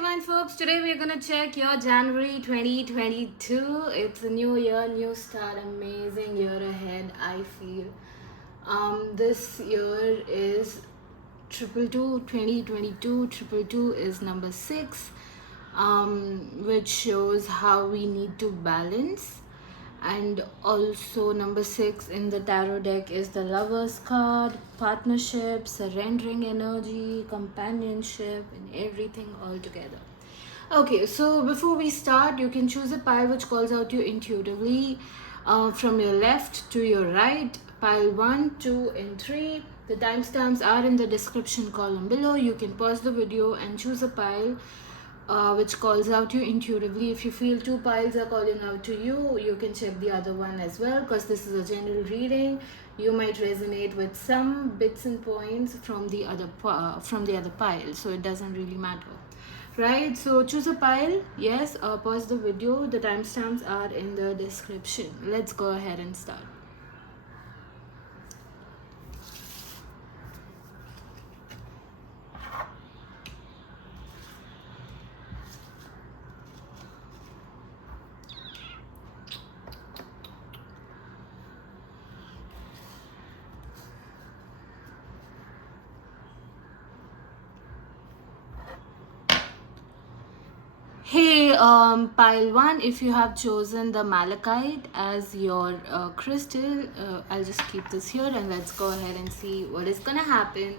Divine folks, today we're gonna check your January 2022. It's a new year, new start, amazing year ahead, I feel. This year is triple two 2022. Triple two is number 6, which shows how we need to balance. And also number 6 in the tarot deck is the Lovers card, partnership, surrendering energy, companionship, and everything all together. Okay, so before we start, you can choose a pile which calls out you intuitively, from your left to your right. Pile 1, 2 and 3. The timestamps are in the description column below. You can pause the video and choose a pile which calls out you intuitively. If you feel 2 piles are calling out to you, you can check the other one as well, because this is a general reading. You might resonate with some bits and points from the other pile, so it doesn't really matter, right? So choose a pile. Yes, pause the video. The timestamps are in the description. Let's go ahead and start. Hey, pile 1, if you have chosen the malachite as your crystal, I'll just keep this here and let's go ahead and see what is gonna happen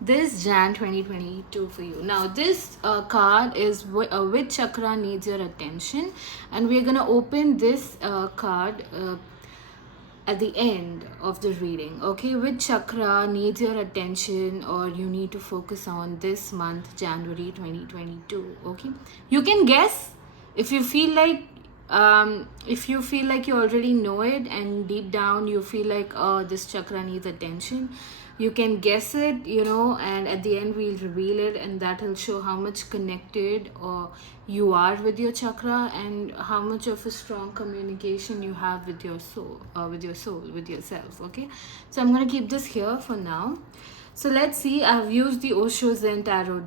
this Jan 2022 for you. Now, this card is which chakra needs your attention, and we're gonna open this card at the end of the reading. Okay, which chakra needs your attention or you need to focus on this month, January 2022. Okay, you can guess if you feel like you already know it, and deep down you feel like, oh, this chakra needs attention. You can guess it, and at the end we'll reveal it, and that will show how much connected you are with your chakra, and how much of a strong communication you have with your soul, with yourself. Okay, so I'm going to keep this here for now. So let's see. I've used the Osho Zen tarot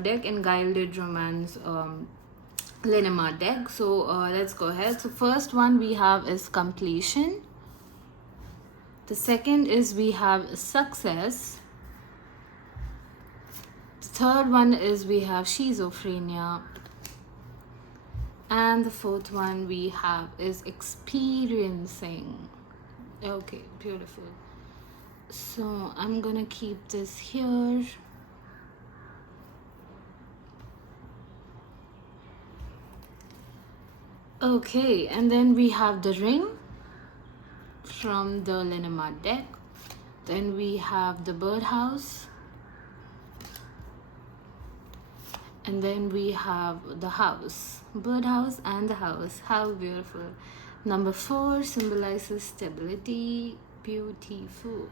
deck and Gilded Romance Lenormand deck. So let's go ahead. So first one we have is completion. The second is we have success. The third one is we have schizophrenia. And the fourth one we have is experiencing. Okay, beautiful. So I'm gonna keep this here. Okay, and then we have the ring from the Lenormand deck. Then we have the birdhouse. And then we have the house. Birdhouse and the house. How beautiful. Number 4 symbolizes stability. Beautiful.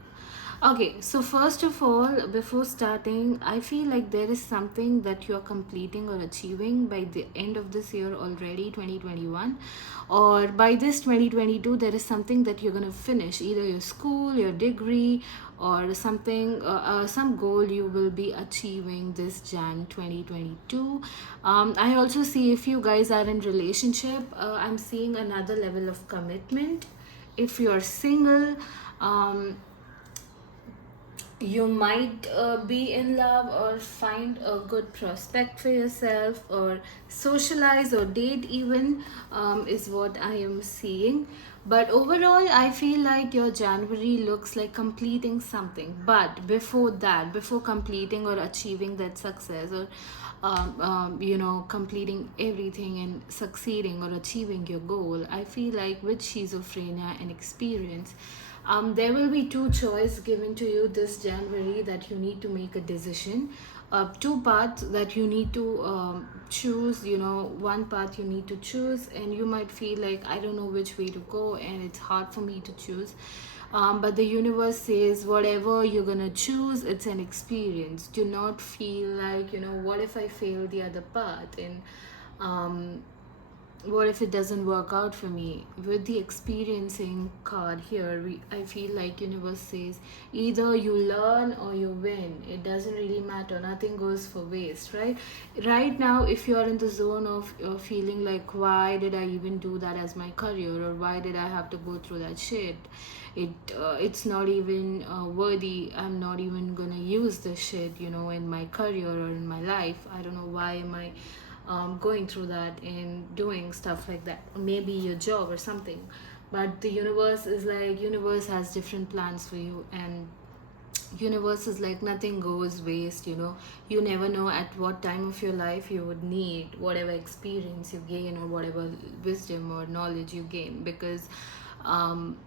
Okay, so first of all, before starting, I feel like there is something that you're completing or achieving by the end of this year already, 2021, or by this 2022, there is something that you're going to finish, either your school, your degree, or something, some goal you will be achieving this Jan 2022. I also see, if you guys are in relationship, I'm seeing another level of commitment. If you're single, you might be in love or find a good prospect for yourself, or socialize or date even, is what I am seeing. But overall, I feel like your January looks like completing something. But before that, before completing or achieving that success, or completing everything and succeeding or achieving your goal, I feel like with schizophrenia and experience, there will be 2 choices given to you this January, that you need to make a decision. 2 paths that you need to choose. One path you need to choose, and you might feel like, I don't know which way to go, and it's hard for me to choose. But the universe says, whatever you're gonna choose, it's an experience. Do not feel like, what if I fail the other path, and what if it doesn't work out for me? With the experiencing card here, I feel like universe says either you learn or you win. It doesn't really matter. Nothing goes for waste, right? Right now, if you're in the zone of feeling like, why did I even do that as my career, or why did I have to go through that shit? It's not even worthy. I'm not even gonna use this shit, in my career or in my life. I don't know why am I going through that and doing stuff like that. Maybe your job or something. But the universe is like, universe has different plans for you, and universe is like, nothing goes waste. You never know at what time of your life you would need whatever experience you gain, or whatever wisdom or knowledge you gain, because um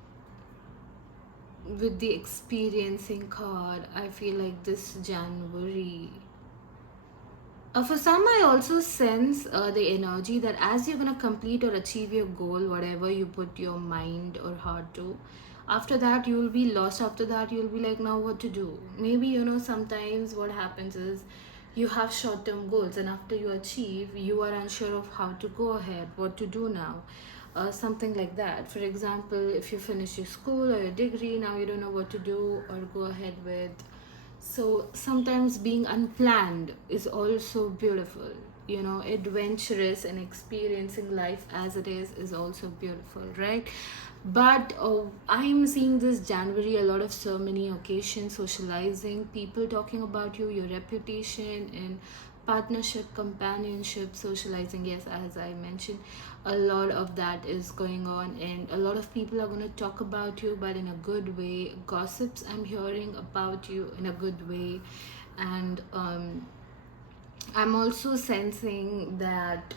with the experiencing card, I feel like this January, for some, I also sense the energy that as you're gonna complete or achieve your goal, whatever you put your mind or heart to, after that you will be lost. After that, you'll be like, now what to do? Maybe sometimes what happens is you have short-term goals, and after you achieve, you are unsure of how to go ahead, what to do now. Something like that. For example, if you finish your school or your degree, now you don't know what to do or go ahead with. So sometimes being unplanned is also beautiful. Adventurous and experiencing life as it is also beautiful, right? But I'm seeing this January a lot of ceremony, occasion, socializing, people talking about you, your reputation, and partnership, companionship, socializing. Yes, as I mentioned, a lot of that is going on, and a lot of people are going to talk about you, but in a good way. Gossips I'm hearing about you in a good way. And I'm also sensing that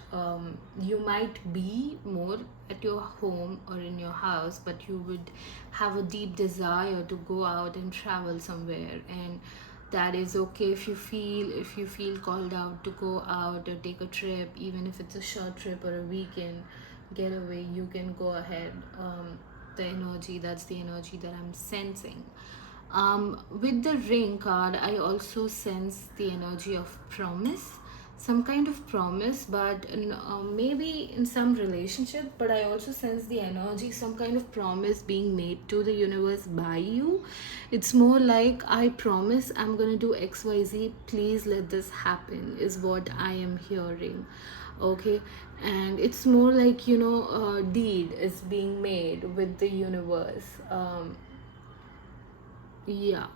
you might be more at your home or in your house, but you would have a deep desire to go out and travel somewhere. And that is okay. If you feel called out to go out or take a trip, even if it's a short trip or a weekend getaway, you can go ahead. That's the energy that I'm sensing. With the ring card, I also sense the energy of promise, some kind of promise, but maybe in some relationship. But I also sense the energy, some kind of promise being made to the universe by you. It's more like, I promise I'm gonna do XYZ, please let this happen, is what I am hearing. Okay. And it's more like, a deed is being made with the universe. Yeah,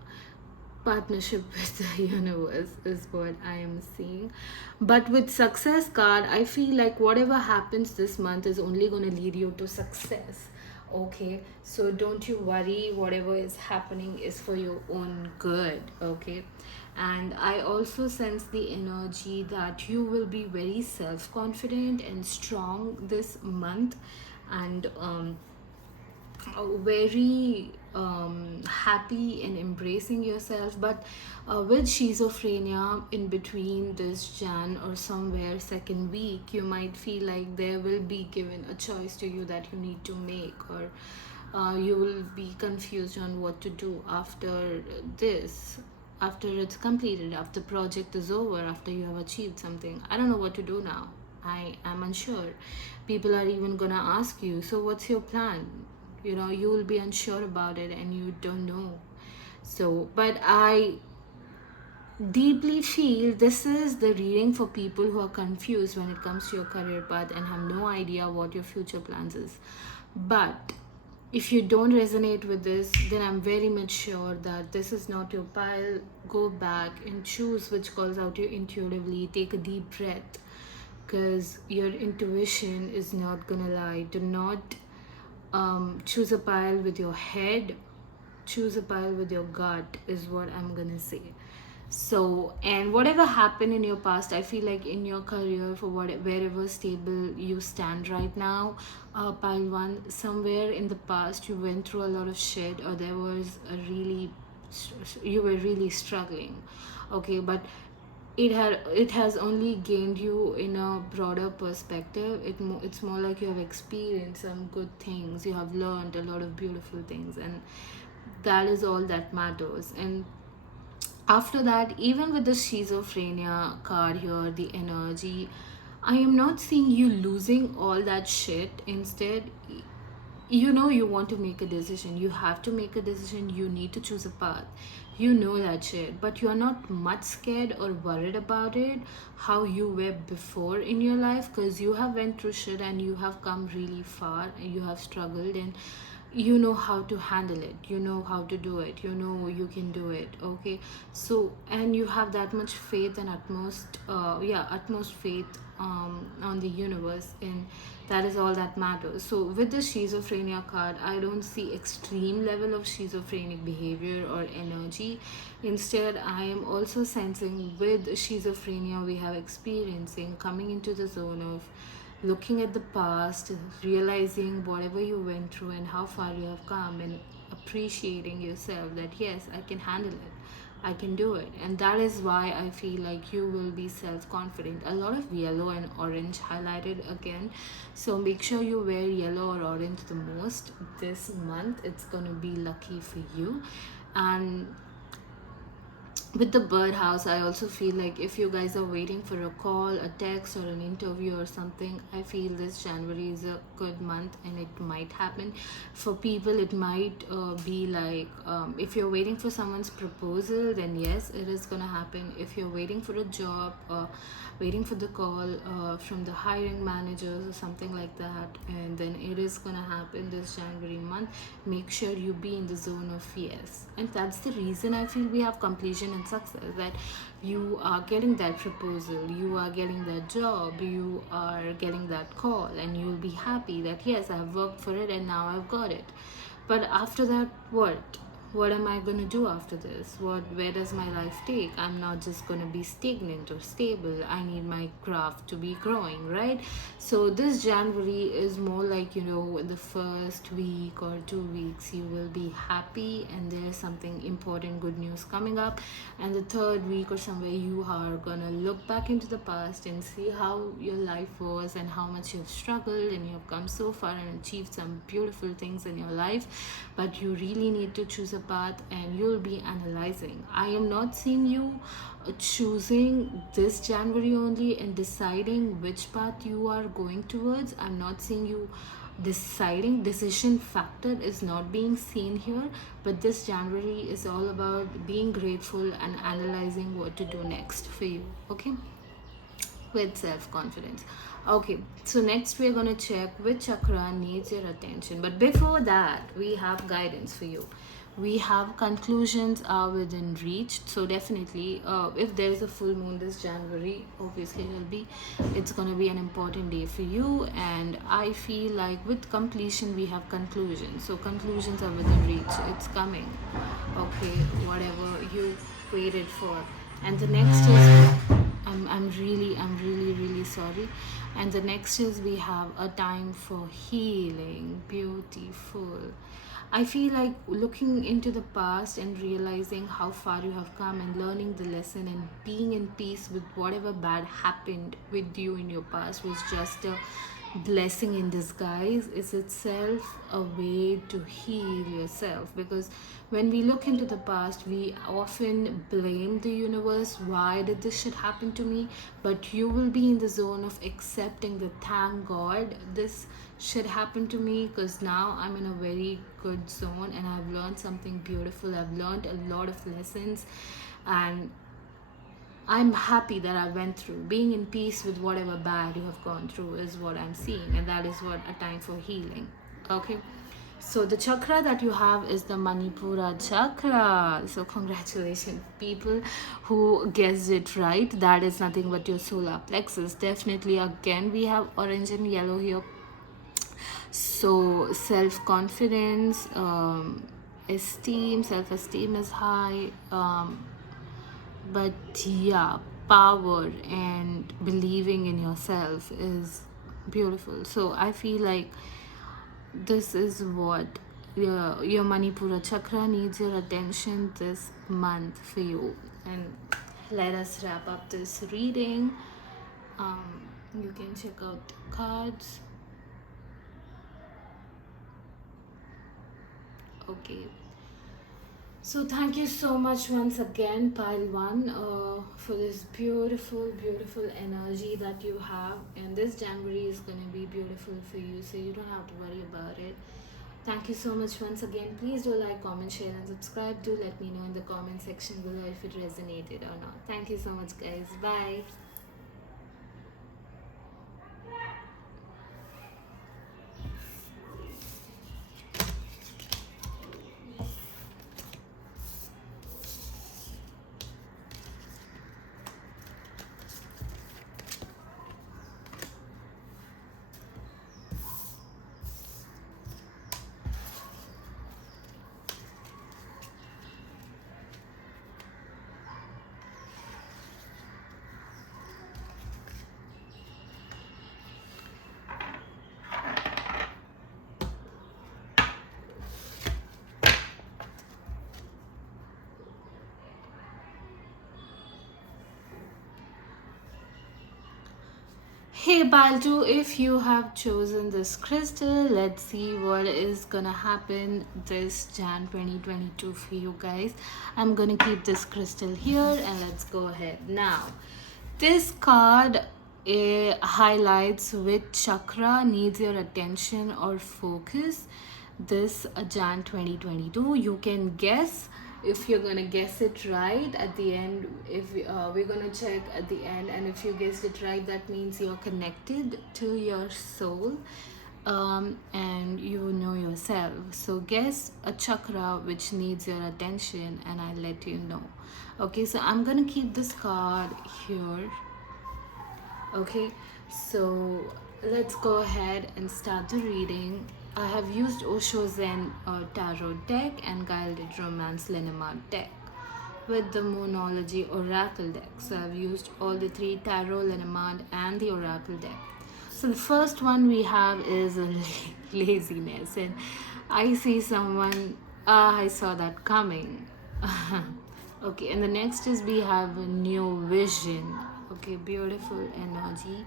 partnership with the universe is what I am seeing. But with success card, I feel like whatever happens this month is only going to lead you to success. Okay, so don't you worry, whatever is happening is for your own good. Okay. And I also sense the energy that you will be very self-confident and strong this month. And very happy and embracing yourself. But with schizophrenia, in between this Jan or somewhere second week, you might feel like there will be given a choice to you that you need to make, or you will be confused on what to do after this, after it's completed, after project is over, after you have achieved something. I don't know what to do now. I am unsure. People are even gonna ask you, so what's your plan? You will be unsure about it, and you don't know. So, but I deeply feel this is the reading for people who are confused when it comes to your career path and have no idea what your future plans is. But if you don't resonate with this, then I'm very much sure that this is not your pile. Go back and choose which calls out you intuitively. Take a deep breath, because your intuition is not gonna lie. Do not choose a pile with your head, choose a pile with your gut, is what I'm gonna say. So, and whatever happened in your past, I feel like in your career, for wherever stable you stand right now, pile one, somewhere in the past you went through a lot of shit, or there was a really, you were really struggling. Okay. But it has only gained you in a broader perspective. It's more like you have experienced some good things, you have learned a lot of beautiful things, and that is all that matters. And after that, even with the schizophrenia card here, the energy, I am not seeing you losing all that shit. Instead, you know you want to make a decision. You have to make a decision. You need to choose a path. You know that shit, but you're not much scared or worried about it how you were before in your life, because you have went through shit and you have come really far and you have struggled, and you know how to handle it, you know how to do it, you know you can do it. Okay, so and you have that much faith and utmost faith on the universe, and that is all that matters. So with the schizophrenia card, I don't see extreme level of schizophrenic behavior or energy. Instead, I am also sensing with schizophrenia we have experiencing coming into the zone of looking at the past, realizing whatever you went through and how far you have come, and appreciating yourself that yes, I can handle it, I can do it. And that is why I feel like you will be self confident. A lot of yellow and orange highlighted again. So make sure you wear yellow or orange the most this month. It's gonna be lucky for you. And with the birdhouse, I also feel like if you guys are waiting for a call, a text, or an interview or something, I feel this January is a good month and it might happen. For people, it might be like if you're waiting for someone's proposal, then yes, it is gonna happen. If you're waiting for a job, waiting for the call from the hiring managers or something like that, and then it is gonna happen this January month. Make sure you be in the zone of yes, and that's the reason I feel we have completion and success, that you are getting that proposal, you are getting that job, you are getting that call, and you'll be happy that yes, I've worked for it and now I've got it. But after that, what am I going to do after this? Where does my life take? I'm not just going to be stagnant or stable. I need my craft to be growing, right? So this January is more like, in the first week or 2 weeks you will be happy and there's something important, good news coming up. And the third week or somewhere, you are going to look back into the past and see how your life was and how much you've struggled, and you've come so far and achieved some beautiful things in your life. But you really need to choose a path, and you'll be analyzing. I am not seeing you choosing this January only and deciding which path you are going towards. I'm not seeing you deciding. Decision factor is not being seen here, but this January is all about being grateful and analyzing what to do next for you. Okay, with self confidence. Okay, so next we're going to check which chakra needs your attention. But before that, we have guidance for you. We have conclusions are within reach. So definitely, if there is a full moon this January, obviously it's going to be an important day for you. And I feel like with completion, we have conclusions. So conclusions are within reach. It's coming. Okay, whatever you waited for. And the next is I'm really sorry. And the next is we have a time for healing. Beautiful. I feel like looking into the past and realizing how far you have come and learning the lesson and being in peace with whatever bad happened with you in your past was just a blessing in disguise, is itself a way to heal yourself. Because when we look into the past, we often blame the universe, why did this shit happen to me? But you will be in the zone of accepting the thank God this shit happened to me, because now I'm in a very good zone and I've learned something beautiful. I've learned a lot of lessons, and I'm happy that I went through. Being in peace with whatever bad you have gone through is what I'm seeing, and that is what a time for healing. Okay. So the chakra that you have is the Manipura chakra. So congratulations, people who guessed it right. That is nothing but your solar plexus. Definitely, again, we have orange and yellow here. So self-confidence, self-esteem is high. But yeah, power and believing in yourself is beautiful. So I feel like this is what your Manipura chakra needs your attention this month for you. And let us wrap up this reading. You can check out the cards. Okay, So thank you so much once again, Pile One, for this beautiful, beautiful energy that you have. And this January is gonna be beautiful for you, so you don't have to worry about it. Thank you so much once again. Please do like, comment, share, and subscribe. Do let me know in the comment section below if it resonated or not. Thank you so much, guys. Bye. Hey Baltu, if you have chosen this crystal, let's see what is gonna happen this Jan 2022 for you guys. I'm gonna keep this crystal here and let's go ahead. Now, this card highlights which chakra needs your attention or focus this Jan 2022. You can guess if you're gonna guess it right at the end. If we're gonna check at the end, and if you guessed it right, that means you're connected to your soul, and you know yourself. So guess a chakra which needs your attention and I'll let you know. Okay, so I'm gonna keep this card here. Okay, so let's go ahead and start the reading. I have used Osho Zen Tarot deck and Guided Romance Lenormand deck with the Moonology Oracle deck. So I've used all the three Tarot, Lenormand, and the Oracle deck. So the first one we have is laziness, and I see someone. I saw that coming. Okay, and the next is we have a new vision. Okay, beautiful energy.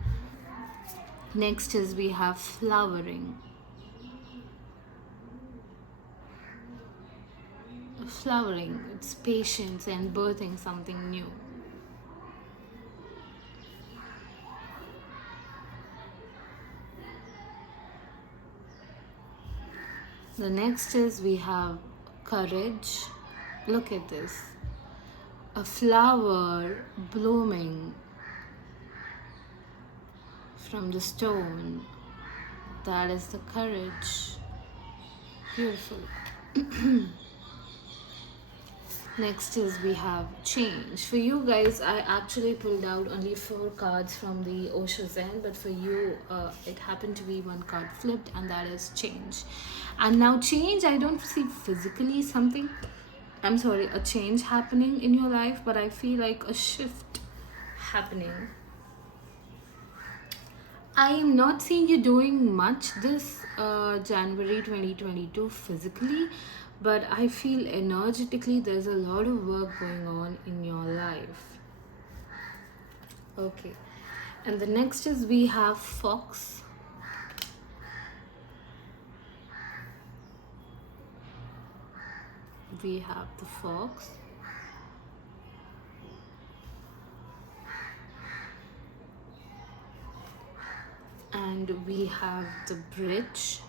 Next is we have flowering. Flowering, it's patience and birthing something new. The next is we have courage. Look at this. A flower blooming from the stone. That is the courage. Beautiful. Next is we have change. For you guys, I actually pulled out only 4 cards from the Osho Zen, but for you, it happened to be 1 card flipped, and that is change. And now change, I don't see physically something, I'm sorry, a change happening in your life, but I feel like a shift happening. I am not seeing you doing much this January 2022 physically, but I feel energetically there's a lot of work going on in your life. Okay, and the next is we have fox. We have the fox. And we have the bridge.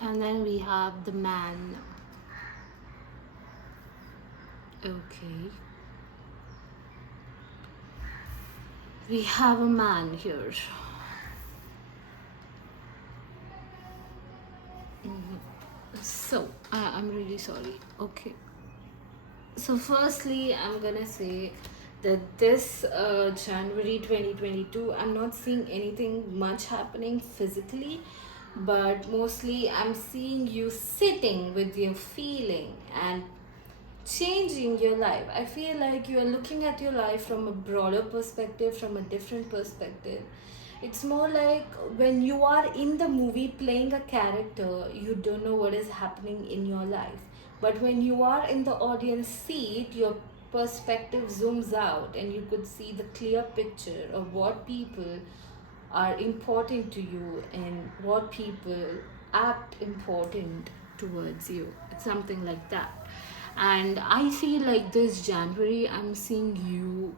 And then we have the man. Okay. We have a man here. So, I'm really sorry. Okay. So, firstly, I'm gonna say that this January 2022, I'm not seeing anything much happening physically, but mostly I'm seeing you sitting with your feeling and changing your life. I feel like you are looking at your life from a broader perspective, from a different perspective. It's more like when you are in the movie playing a character, you don't know what is happening in your life. But when you are in the audience seat, your perspective zooms out and you could see the clear picture of what people are important to you and what people act important towards you. It's something like that. And I feel like this January, I'm seeing you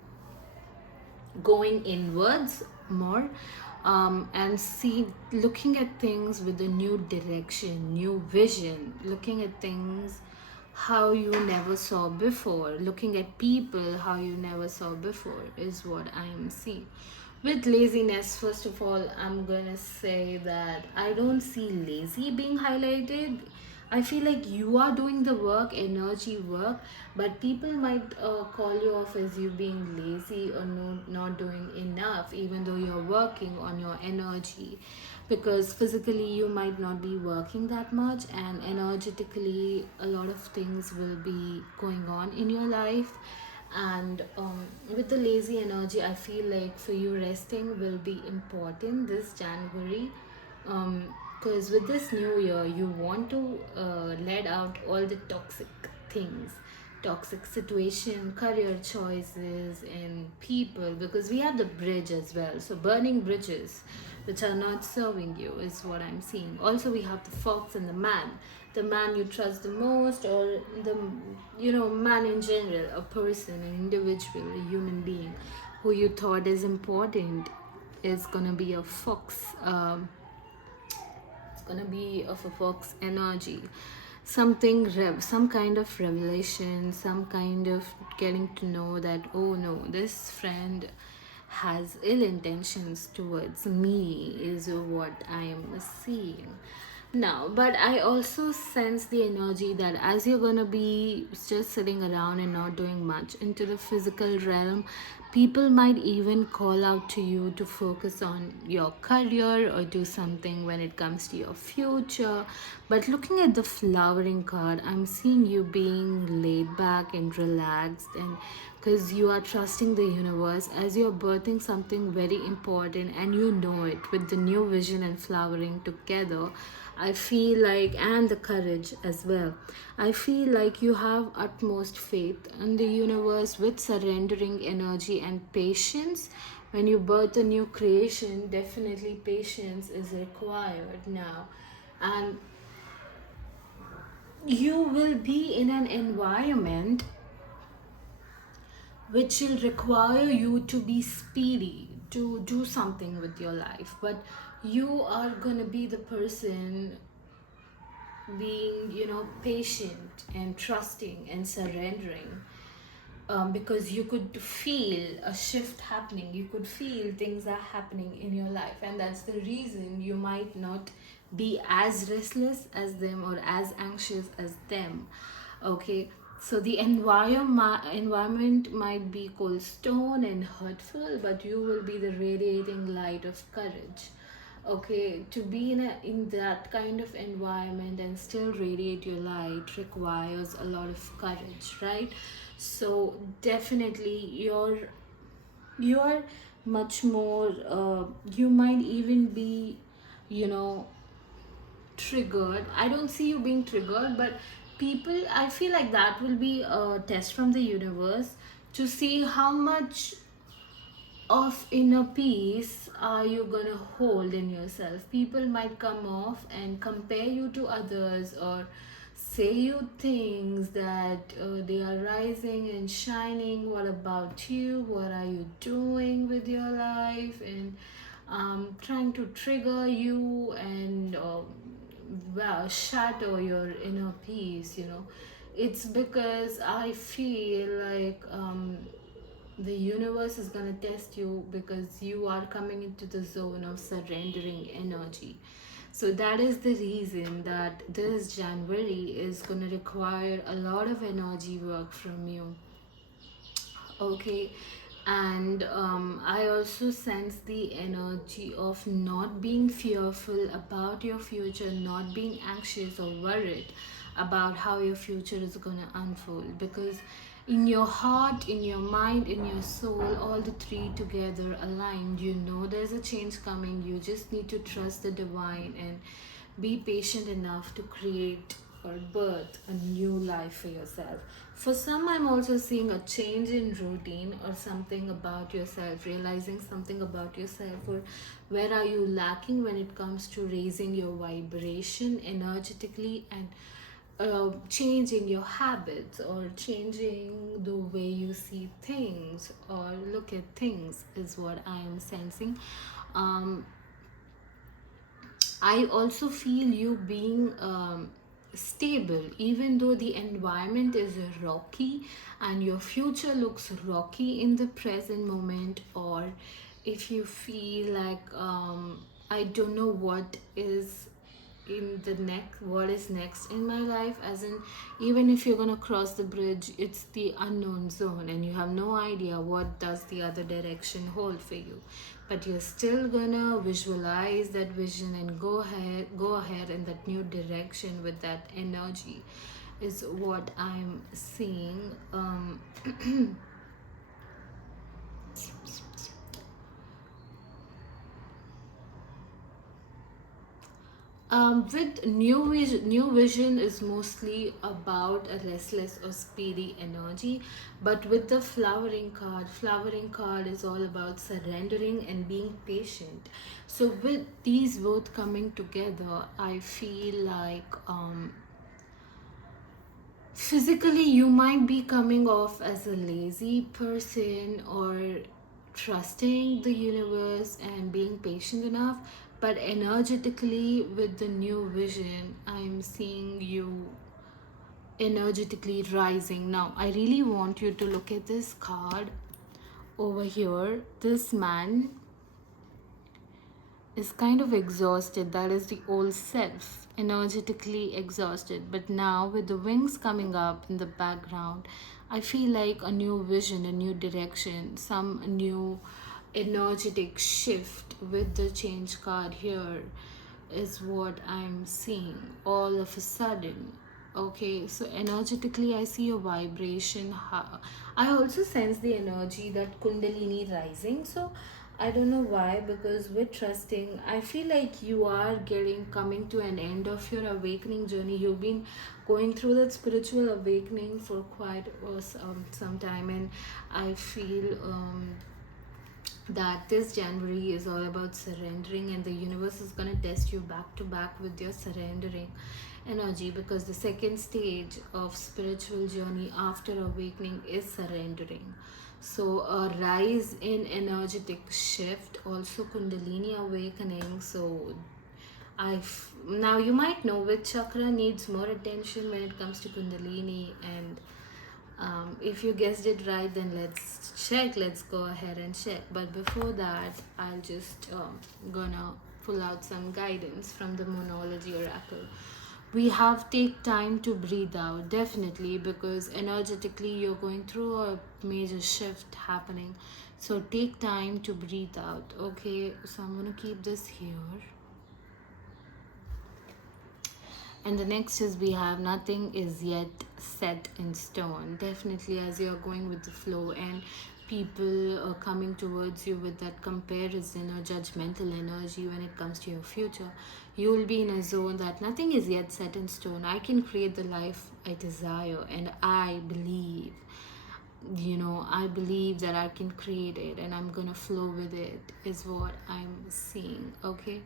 going inwards more, and see looking at things with a new direction, new vision, looking at things how you never saw before, looking at people how you never saw before is what I am seeing. With laziness, first of all, I'm gonna say that I don't see lazy being highlighted. I feel like you are doing the work, energy work, but people might call you off as you being lazy or not doing enough, even though you're working on your energy. Because physically, you might not be working that much, and energetically, a lot of things will be going on in your life. And with the lazy energy, I feel like for you, resting will be important this January, because with this new year you want to let out all the toxic things, toxic situation, career choices and people, because we have the bridge as well, so burning bridges which are not serving you is what I'm seeing. Also, we have the fox and the man you trust the most, or the, man in general, a person, an individual, a human being who you thought is important is gonna be a fox. It's gonna be of a fox energy, some kind of revelation, some kind of getting to know that, oh no, this friend has ill intentions towards me is what I am seeing now. But I also sense the energy that as you're gonna be just sitting around and not doing much into the physical realm, people might even call out to you to focus on your career or do something when it comes to your future. But looking at the flowering card, I'm seeing you being laid back and relaxed, and because you are trusting the universe as you're birthing something very important and you know it with the new vision and flowering together. I feel like, and the courage as well. I feel like you have utmost faith in the universe with surrendering energy and patience. When you birth a new creation, definitely patience is required now. And you will be in an environment which will require you to be speedy to do something with your life, but you are going to be the person being, patient and trusting and surrendering, because you could feel a shift happening, you could feel things are happening in your life, and that's the reason you might not be as restless as them or as anxious as them. Okay, so the environment might be cold stone and hurtful, but you will be the radiating light of courage. Okay, to be in that kind of environment and still radiate your light requires a lot of courage, right? So definitely you're much more, you might even be, you know triggered. I don't see you being triggered, but people, I feel like that will be a test from the universe to see how much of inner peace are you gonna hold in yourself. People might come off and compare you to others, or say you things that they are rising and shining. What about you? What are you doing with your life? And trying to trigger you and shatter your inner peace. It's because I feel like the universe is going to test you because you are coming into the zone of surrendering energy. So that is the reason that this January is going to require a lot of energy work from you. Okay, and I also sense the energy of not being fearful about your future, not being anxious or worried about how your future is going to unfold, because in your heart, in your mind, in your soul, all the three together aligned, you know there's a change coming. You just need to trust the divine and be patient enough to create or birth a new life for yourself. For some, I'm also seeing a change in routine or something about yourself, realizing something about yourself, or where are you lacking when it comes to raising your vibration energetically and changing your habits or changing the way you see things or look at things is what I am sensing. um, I also feel you being stable, even though the environment is rocky and your future looks rocky in the present moment, or if you feel like I don't know what is in the next, what is next in my life, as in, even if you're gonna cross the bridge, it's the unknown zone and you have no idea what does the other direction hold for you, but you're still gonna visualize that vision and go ahead in that new direction with that energy is what I'm seeing. With new vision is mostly about a restless or speedy energy, but with the flowering card is all about surrendering and being patient. So with these both coming together, I feel like physically you might be coming off as a lazy person or trusting the universe and being patient enough, but energetically with the new vision I'm seeing you energetically rising. Now I really want you to look at this card over here. This man is kind of exhausted. That is the old self, energetically exhausted. But now, with the wings coming up in the background, I feel like a new vision, a new direction, some new energetic shift with the change card here is what I'm seeing all of a sudden. Okay, so energetically, I see a vibration. I also sense the energy that Kundalini rising. So I don't know why, because with trusting, I feel like you are getting coming to an end of your awakening journey. You've been going through that spiritual awakening for quite some time, and I feel that this January is all about surrendering, and the universe is going to test you back to back with your surrendering energy, because the second stage of spiritual journey after awakening is surrendering. So a rise in energetic shift, also Kundalini awakening. So now you might know which chakra needs more attention when it comes to Kundalini, and if you guessed it right, then let's check. Let's go ahead and check. But before that, I'll just gonna pull out some guidance from the Monology Oracle. We have take time to breathe out, definitely, because energetically you're going through a major shift happening. So take time to breathe out. Okay, so I'm gonna keep this here. And the next is we have nothing is yet set in stone. Definitely, as you're going with the flow and people are coming towards you with that comparison or judgmental energy when it comes to your future, you will be in a zone that nothing is yet set in stone. I can create the life I desire, and I believe, I believe that I can create it and I'm gonna flow with it, is what I'm seeing. Okay.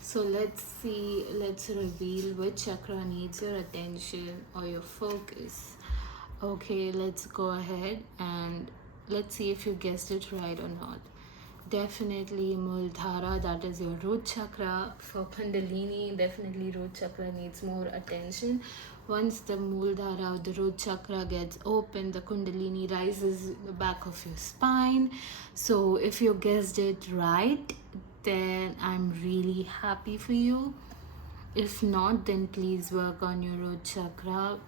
So let's see, let's reveal which chakra needs your attention or your focus. Okay, let's go ahead and let's see if you guessed it right or not. Definitely Muladhara, that is your root chakra. For Kundalini, definitely root chakra needs more attention. Once the Muladhara, the root chakra, gets open, the Kundalini rises in the back of your spine. So if you guessed it right, then I'm really happy for you. If not, then please work on your root chakra.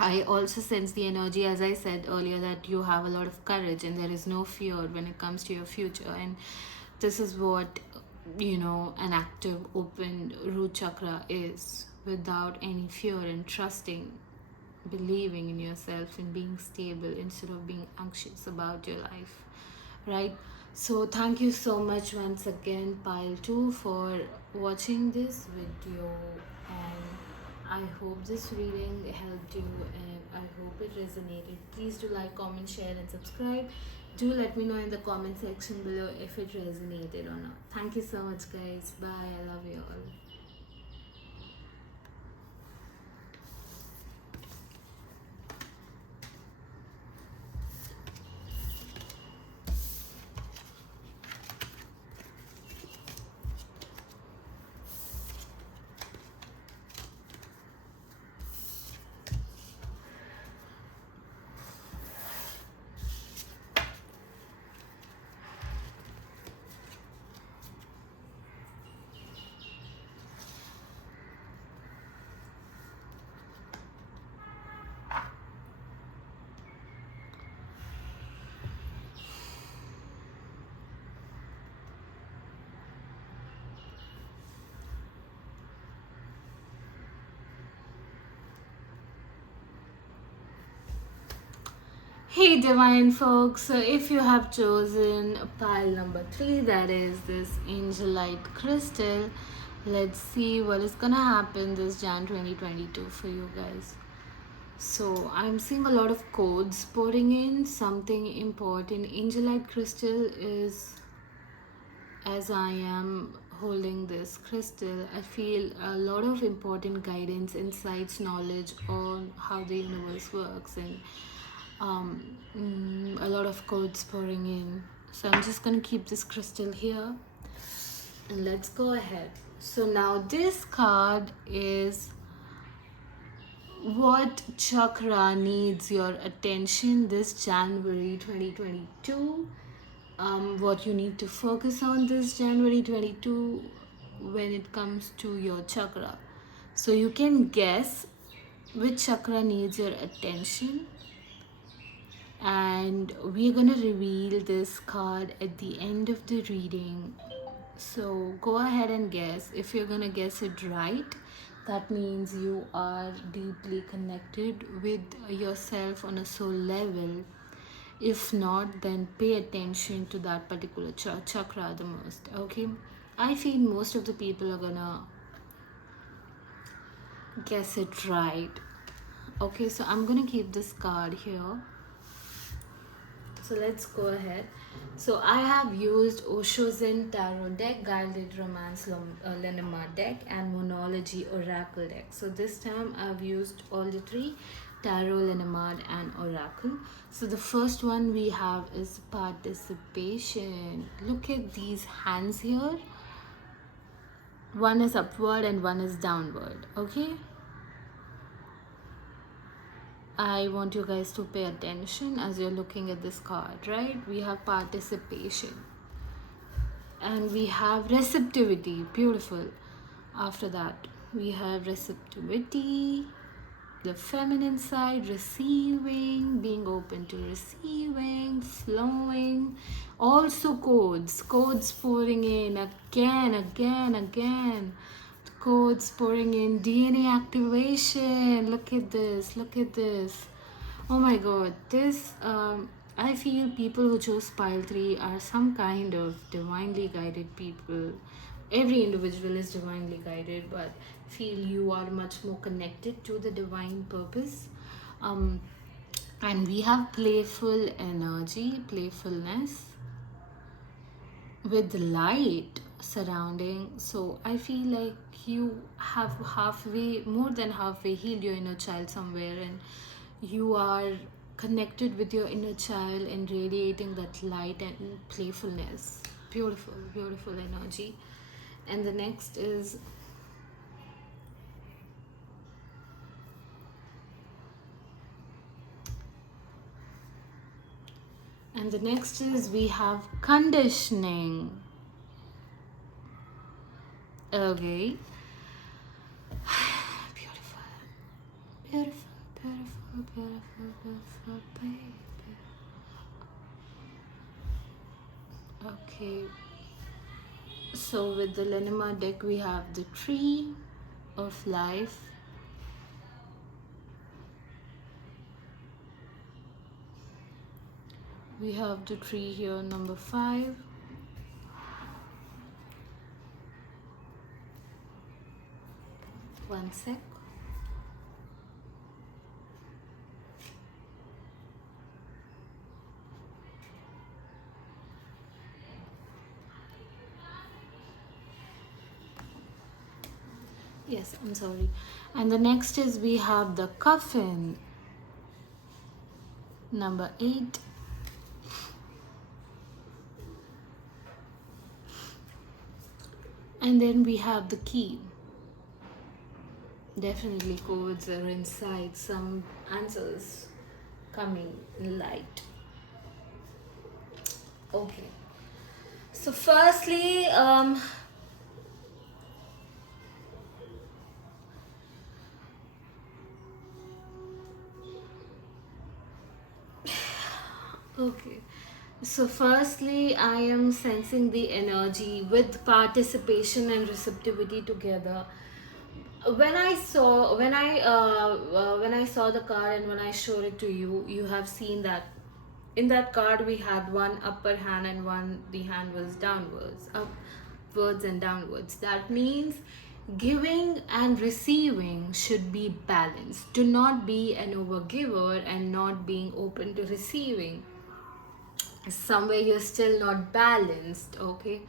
I also sense the energy, as I said earlier, that you have a lot of courage and there is no fear when it comes to your future. And this is what, an active, open root chakra is, without any fear and trusting, believing in yourself and being stable instead of being anxious about your life, right? So thank you so much once again, Pile 2, for watching this video, and I hope this reading helped you and I hope it resonated. Please do like, comment, share and subscribe. Do let me know in the comment section below if it resonated or not. Thank you so much guys. Bye. I love you all. Hey divine folks, so if you have chosen pile number 3, that is this angelite crystal, let's see what is gonna happen this Jan 2022 for you guys. So I'm seeing a lot of codes pouring in, something important. Angelite crystal is, as I am holding this crystal, I feel a lot of important guidance, insights, knowledge on how the universe works, and a lot of codes pouring in. So I'm just gonna keep this crystal here and let's go ahead. So now this card is what chakra needs your attention this January 2022. What you need to focus on this January 22 when it comes to your chakra. So you can guess which chakra needs your attention, and we're gonna reveal this card at the end of the reading. So go ahead and guess. If you're gonna guess it right, that means you are deeply connected with yourself on a soul level. If not, then pay attention to that particular chakra the most. Okay, I feel most of the people are gonna guess it right. Okay, so I'm gonna keep this card here. So let's go ahead. So I have used Osho's Tarot deck, Guided Romance Lenormand deck, and Monology Oracle deck. So this time I've used all the three: Tarot, Lenormand, and Oracle. So the first one we have is participation. Look at these hands here. One is upward and one is downward. Okay. I want you guys to pay attention as you're looking at this card, right? We have participation and we have receptivity. Beautiful. After that, we have receptivity, the feminine side, receiving, being open to receiving, flowing. Also codes pouring in again. Codes pouring in, DNA activation. Look at this. Oh my god, this I feel people who chose pile 3 are some kind of divinely guided people. Every individual is divinely guided, but feel you are much more connected to the divine purpose. And we have playful energy, playfulness with light surrounding. So I feel like you have more than halfway healed your inner child somewhere, and you are connected with your inner child and radiating that light and playfulness. Beautiful energy. And the next is we have conditioning. Okay. Beautiful baby. Okay. So with the Lenormand deck, we have the tree of life. We have the tree here, number 5. One sec. Yes, I'm sorry. And the next is we have the coffin, number 8. And then we have the key. Definitely codes are inside, some answers coming in light. Okay. So firstly, okay. So firstly, I am sensing the energy with participation and receptivity together. When I saw the card and when I showed it to you, you have seen that in that card we had one upper hand and one the hand was downwards, upwards and downwards. That means giving and receiving should be balanced. Do not be an overgiver and not being open to receiving. Somewhere you're still not balanced. Okay,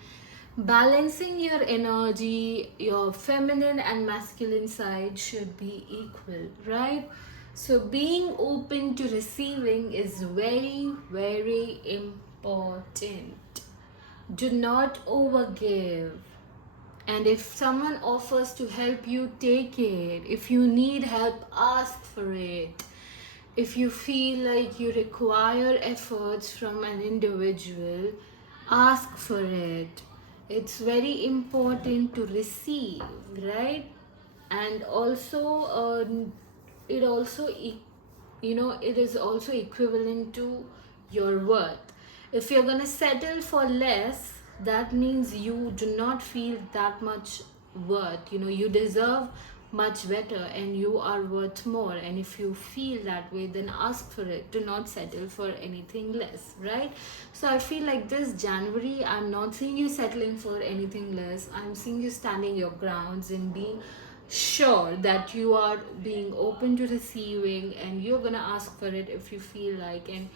balancing your energy, your feminine and masculine side should be equal, right? So being open to receiving is very, very important. Do not overgive. And if someone offers to help you, take it. If you need help, ask for it. If you feel like you require efforts from an individual, ask for it. It's very important to receive, right? And also, it also it is also equivalent to your worth. If you're gonna settle for less, that means you do not feel that much worth. You deserve much better and you are worth more. And if you feel that way, then ask for it. Do not settle for anything less, right? So I feel like this January, I'm not seeing you settling for anything less. I'm seeing you standing your grounds and being sure that you are being open to receiving, and you're gonna ask for it if you feel like, and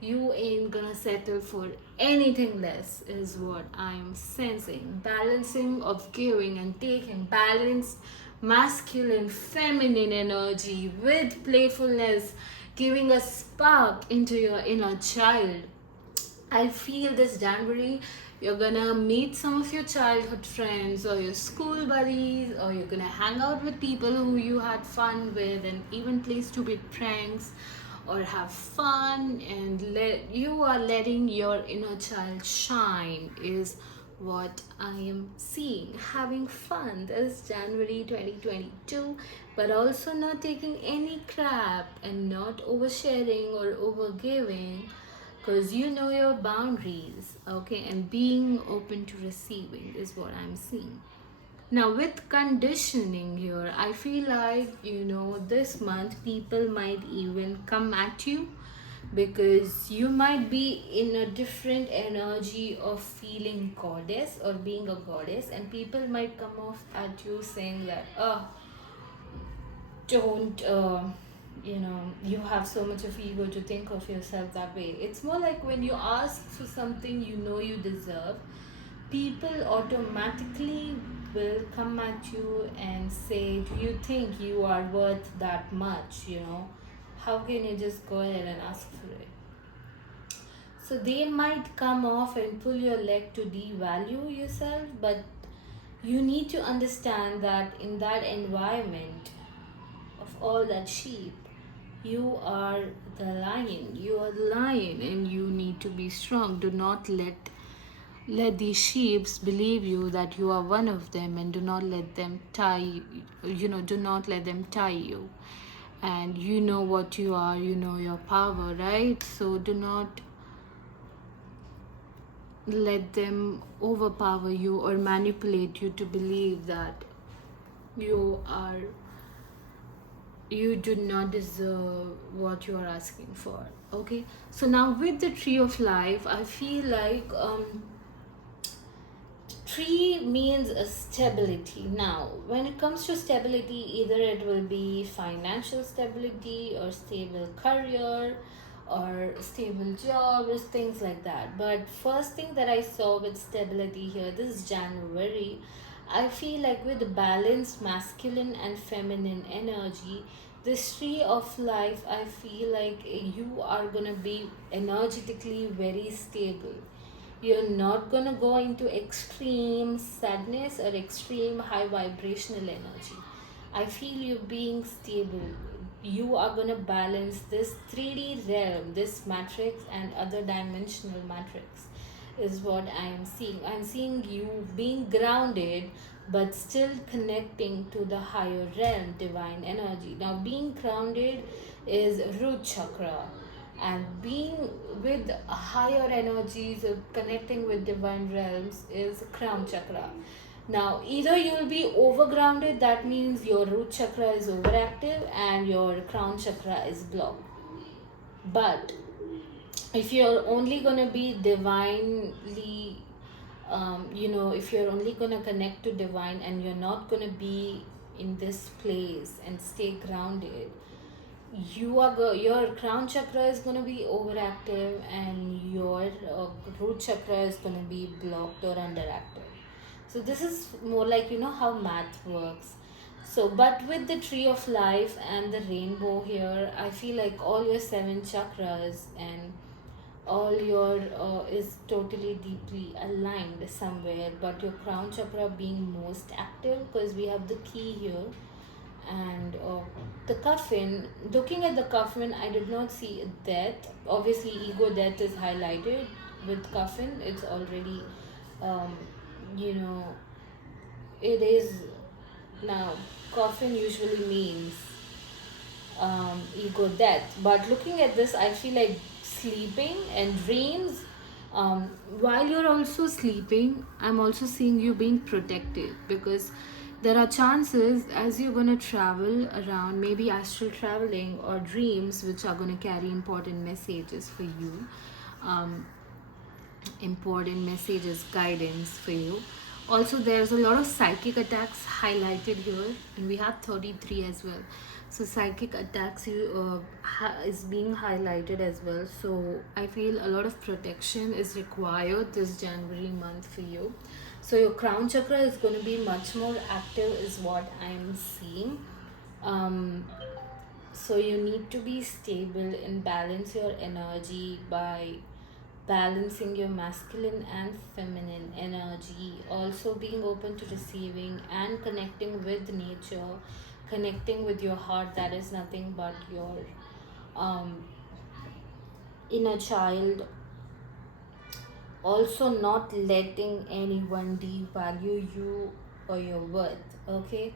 you ain't gonna settle for anything less, is what I'm sensing. Balancing of giving and taking, balanced masculine feminine energy with playfulness, giving a spark into your inner child. I feel this January you're gonna meet some of your childhood friends or your school buddies, or you're gonna hang out with people who you had fun with and even play stupid pranks or have fun, and you are letting your inner child shine, is what I am seeing. Having fun this January 2022, but also not taking any crap and not oversharing or overgiving, because you know your boundaries. Okay, and being open to receiving is what I'm seeing. Now, with conditioning here, I feel like, this month people might even come at you because you might be in a different energy of feeling goddess or being a goddess, and people might come off at you saying that, oh, don't, you have so much of ego to think of yourself that way. It's more like when you ask for something you deserve, people automatically will come at you and say, do you think you are worth that much? How can you just go ahead and ask for it? So they might come off and pull your leg to devalue yourself, but you need to understand that in that environment of all that sheep, you are the lion. You are the lion, and you need to be strong. Do not let these sheeps believe you that you are one of them, and do not let them tie do not let them tie you. And you know what you are, you know your power, right? So do not let them overpower you or manipulate you to believe that you do not deserve what you are asking for. Okay, so now with the tree of life, I feel like Tree means a stability. Now, when it comes to stability, either it will be financial stability or stable career or stable job or things like that. But first thing that I saw with stability here this January, I feel like with balanced masculine and feminine energy, this tree of life, I feel like you are gonna be energetically very stable. You're not gonna go into extreme sadness or extreme high vibrational energy. I feel you being stable. You are gonna balance this 3D realm, this matrix, and other dimensional matrix, is what I am seeing. I'm seeing you being grounded but still connecting to the higher realm, divine energy. Now, being grounded is root chakra, and being with higher energies of connecting with divine realms is crown chakra. Now, either you will be overgrounded, that means your root chakra is overactive and your crown chakra is blocked. But if you're only going to be divinely, if you're only going to connect to divine and you're not going to be in this place and stay grounded, your crown chakra is going to be overactive and your root chakra is going to be blocked or underactive. So this is more like how math works. So but with the tree of life and the rainbow here, I feel like all your seven chakras and all your is totally deeply aligned somewhere, but your crown chakra being most active because we have the key here. And the coffin, looking at the coffin, I did not see a death. Obviously ego death is highlighted with coffin. It's already um, you know it is. Now coffin usually means ego death, but looking at this I feel like sleeping and dreams. While you're also sleeping, I'm also seeing you being protected, because there are chances as you're going to travel around, maybe astral traveling or dreams which are going to carry important messages for you, um, important messages, guidance for you. Also, there's a lot of psychic attacks highlighted here, and we have 33 as well. So psychic attacks is being highlighted as well. So I feel a lot of protection is required this January month for you. So your crown chakra is going to be much more active, is what I'm seeing. Um, so you need to be stable and balance your energy by balancing your masculine and feminine energy, also being open to receiving and connecting with nature, connecting with your heart, that is nothing but your um, inner child. Also not letting anyone devalue you or your worth, okay?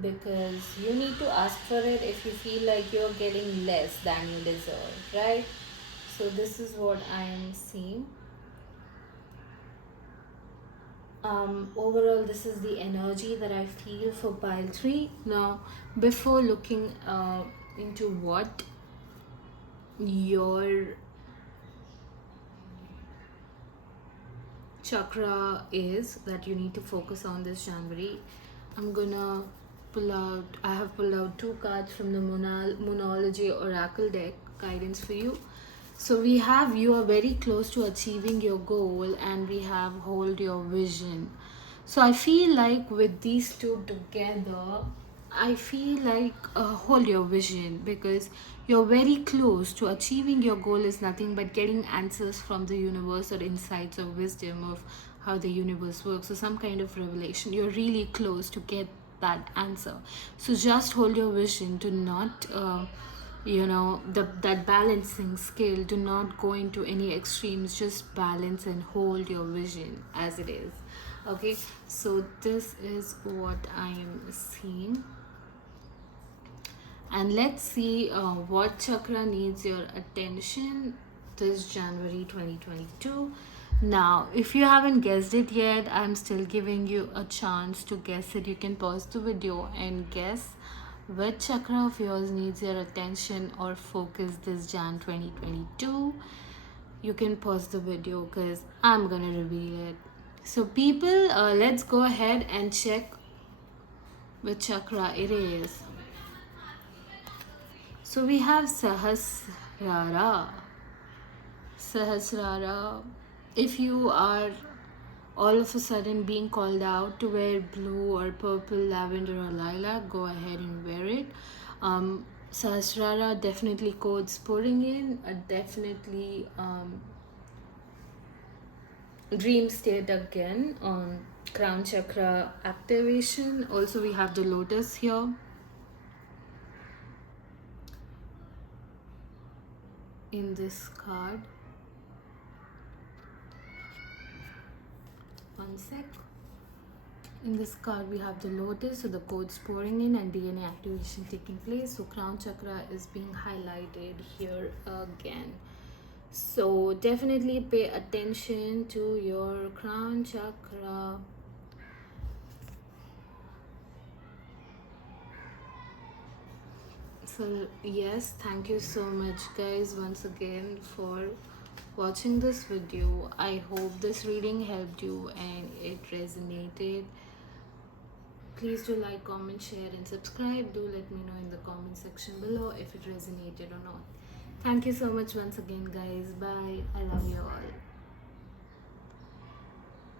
Because you need to ask for it if you feel like you're getting less than you deserve, right? So this is what I am seeing. Overall, this is the energy that I feel for pile 3. Now, before looking into what your chakra is that you need to focus on this January, I'm gonna I have pulled out 2 cards from the Moonology Oracle deck, guidance for you. So we have you are very close to achieving your goal, and we have hold your vision. So I feel like with these two together, I feel like hold your vision, because you're very close to achieving your goal is nothing but getting answers from the universe or insights or wisdom of how the universe works, so some kind of revelation. You're really close to get that answer. So just hold your vision. Do not that balancing skill, do not go into any extremes, just balance and hold your vision as it is. Okay, so this is what I am seeing, and let's see what chakra needs your attention this January 2022. Now, if you haven't guessed it yet, I'm still giving you a chance to guess it. You can pause the video and guess which chakra of yours needs your attention or focus this Jan 2022. You can pause the video because I'm gonna reveal it. So people, let's go ahead and check which chakra it is. So we have Sahasrara. Sahasrara. If you are all of a sudden being called out to wear blue or purple, lavender or lilac, go ahead and wear it. Sahasrara definitely codes pouring in, definitely dream state again on crown chakra activation. Also we have the lotus here. In this card, one sec. In this card we have the lotus, so the codes pouring in and DNA activation taking place. So crown chakra is being highlighted here again. So definitely pay attention to your crown chakra. So yes, thank you so much guys once again for watching this video. I hope this reading helped you and it resonated. Please do like, comment, share and subscribe. Do let me know in the comment section below if it resonated or not. Thank you so much once again guys. Bye. I love you all.